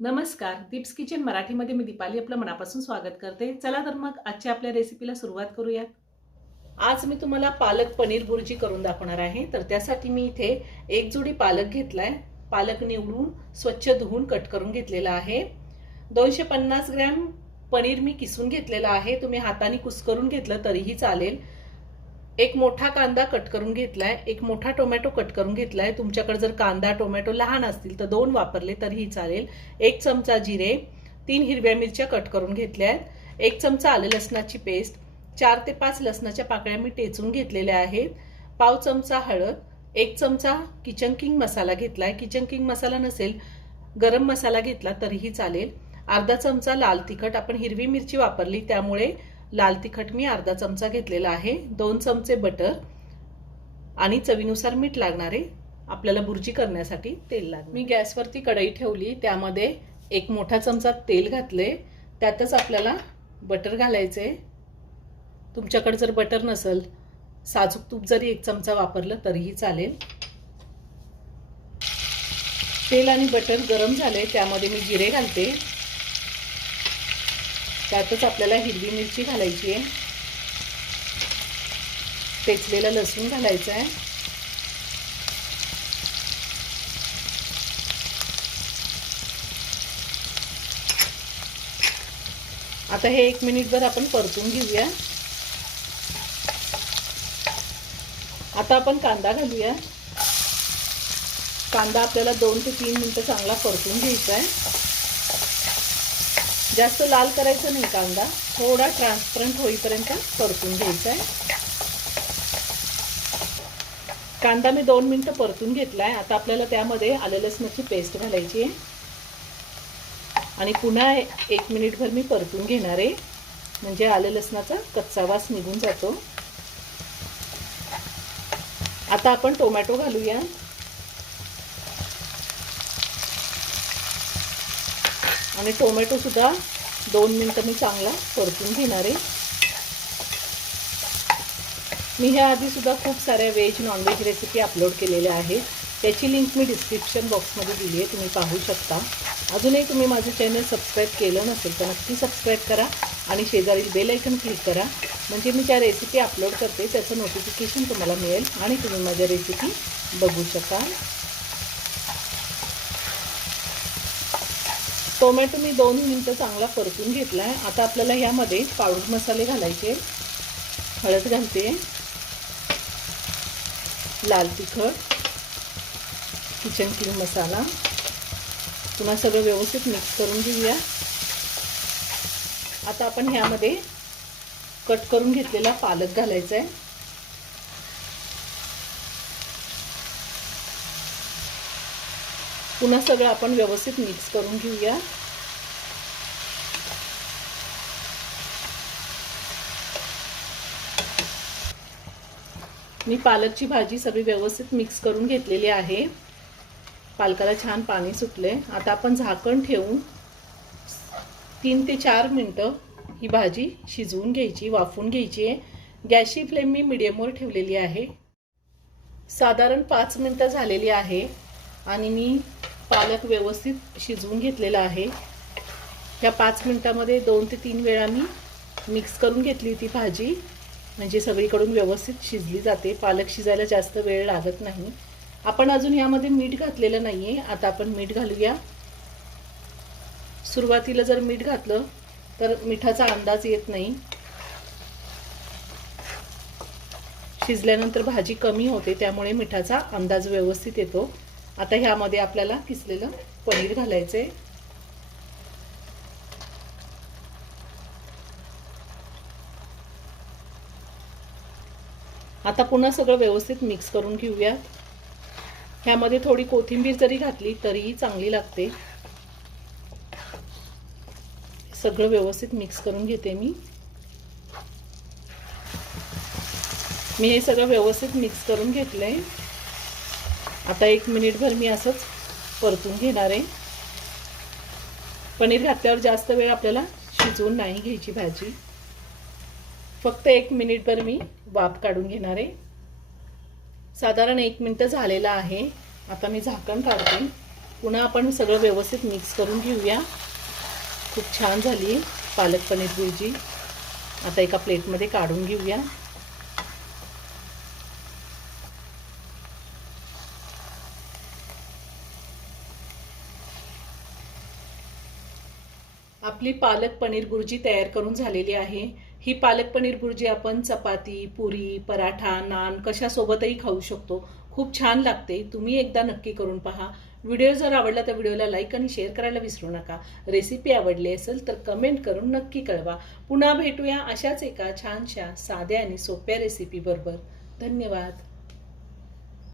नमस्कार, दीप्स किचन मराठीमध्ये मी दीपाली आपलं मनापासून स्वागत करते. चला तर मग आजच्या आपल्या रेसिपीला सुरुवात करूयात. आज मी तुम्हाला पालक पनीर भुर्जी करून दाखवणार आहे. तर त्यासाठी मी इथे एक जुडी पालक घेतलाय. पालक निवडून स्वच्छ धुवून कट करून घेतलेला आहे. 250 ग्रॅम पनीर मी किसून घेतलेला आहे. तुम्ही हाताने कुस्करून घेतलं तरीही चालेल. एक मोठा कांदा कट करून घेतलाय. एक मोठा टोमॅटो कट करून घेतलाय. तुमच्याकडे जर कांदा टोमॅटो लहान असतील तर 2 वापरले तरीही चालेल. 1 चमचा जिरे, 3 हिरव्या मिरच्या कट करून घेतल्यात. 1 चमचा आले लसणाची पेस्ट, 4 ते 5 लसणाच्या पाकळ्या मी टेचून घेतलेल्या आहेत. पाव चमचा हळद, 1 चमचा किचन किंग मसाला घेतलाय. किचन किंग मसाला नसेल गरम मसाला घेतला तरीही चालेल. अर्धा चमचा लाल तिखट, आपण हिरवी मिरची वापरली त्यामुळे लाल तिखट मी अर्धा चमचा घेतलेला आहे. 2 चमचे बटर आणि चवीनुसार मीठ लागणारे. आपल्याला भुर्जी करण्यासाठी तेल लागेल. मी गॅसवरती कढई ठेवली, त्यामध्ये एक मोठा चमचा तेल घातले. त्यातच आपल्याला बटर घालायचे. तुमच्याकडे जर बटर नसेल साजूक तूप जरी 1 चमचा वापरलं तरीही चालेल. तेल आणि बटर गरम झाले, त्यामध्ये मी जिरे घालते. त्यातच आपल्याला हिरवी मिरची घालायची आहे. टेचलेला लसूण घालायचा आहे. आता हे 1 मिनिटभर आपण परतून घेऊया. आता आपण कांदा घालूया. कांदा आपल्याला 2 ते 3 मिनिटं चांगला परतून घ्यायचा आहे. जास्त लाल करायचं नाही, कांदा थोडा ट्रान्सपरंट होईपर्यंत परतून घ्यायचा आहे. कांदा मी 2 मिनिटं परतून घेतलाय. आता आपल्याला त्यामध्ये आलं लसणाची पेस्ट घालायची आहे आणि पुन्हा 1 मिनिटभर मी परतून घेणार आहे, म्हणजे आलं लसणाचा कच्चा वास निघून जातो. आता आपण टोमॅटो घालूया. आणि टोमॅटो सुद्धा 2 मिनिटं मी चांगला परतून घेणार आहे. मी ह्या आधी सुद्धा खूप साऱ्या व्हेज नॉनव्हेज रेसिपी अपलोड केलेल्या आहेत. त्याची लिंक मी डिस्क्रिप्शन बॉक्समध्ये दिली आहे, तुम्ही पाहू शकता. अजूनही तुम्ही माझं चॅनल सबस्क्राईब केलं नसेल तर नक्की सबस्क्राईब करा आणि शेजारील बेल आयकन क्लिक करा, म्हणजे मी ज्या रेसिपी अपलोड करते त्याचं नोटिफिकेशन तुम्हाला मिळेल आणि तुम्ही माझ्या रेसिपी बघू शकाल. टोमॅटो मी 2 मिनिटं चांगला परतून घेतला आहे. आता आपल्याला ह्यामध्ये पावडर मसाले घालायचे. हळद घालते, लाल तिखट, किचन किंग मसाला. पुन्हा सगळं व्यवस्थित मिक्स करून घेऊया. आता आपण ह्यामध्ये कट करून घेतलेला पालक घालायचा आहे. पुन्हा सगळं आपण व्यवस्थित मिक्स करून घेऊया. मी पालकची भाजी सगळी व्यवस्थित मिक्स करून घेतलेली आहे. पालकाला छान पाणी सुटले. आता आपण झाकण ठेवून 3 ते 4 मिनिटं ही भाजी शिजवून घ्यायची, वाफवून घ्यायची आहे. गॅसची फ्लेम मी मीडियमवर ठेवलेली आहे. साधारण 5 मिनिटं झालेली आहे आणि मी पालक व्यवस्थित शिजवून घेतलेला आहे. या 5 मिनिटांमध्ये 2 ते 3 वेळा मी मिक्स करून घेतली होती भाजी, म्हणजे सगळीकडून व्यवस्थित शिजली जाते. पालक शिजायला जास्त वेळ लागत नाही. आपण अजून यामध्ये मीठ घातलेलं नाहीये. आता आपण मीठ घालूया. सुरुवातीला जर मीठ घातलं तर मिठाचा अंदाज येत नाही. शिजल्यानंतर भाजी कमी होते, त्यामुळे मिठाचा अंदाज व्यवस्थित येतो. आता ह्यामध्ये आपल्याला किसलेलं पनीर घालायचंय. आता पुन्हा सगळं व्यवस्थित मिक्स करून घेऊया. ह्यामध्ये थोडी कोथिंबीर जरी घातली तरीही चांगली लागते. सगळं व्यवस्थित मिक्स करून घेते मी. हे सगळं व्यवस्थित मिक्स करून घेतलंय. आता 1 मिनिटभर मी असंच परतून घेणार आहे. पनीर घातल्यावर जास्त वेळ आपल्याला शिजवून नाही घ्यायची भाजी. फक्त 1 मिनिटभर मी वाफ काढून घेणार आहे. साधारण 1 मिनिट झालेला आहे. आता मी झाकण काढते. पुन्हा आपण सगळं व्यवस्थित मिक्स करून घेऊया. खूप छान झाली पालक पनीर भुर्जी. आता एका प्लेटमध्ये काढून घेऊया. आपली पालक पनीर भुर्जी तयार करून झालेली आहे. ही पालक पनीर भुर्जी आपण चपाती, पुरी, पराठा, नान कशासोबतही खाऊ शकतो. खूप छान लागते. तुम्ही एकदा नक्की करून पहा. व्हिडिओ जर आवडला तर व्हिडिओला लाईक आणि शेअर करायला विसरू नका. रेसिपी आवडली असेल तर कमेंट करून नक्की कळवा. पुन्हा भेटूया अशाच एका छानशा साध्या आणि सोप्या रेसिपी बरोबर. धन्यवाद.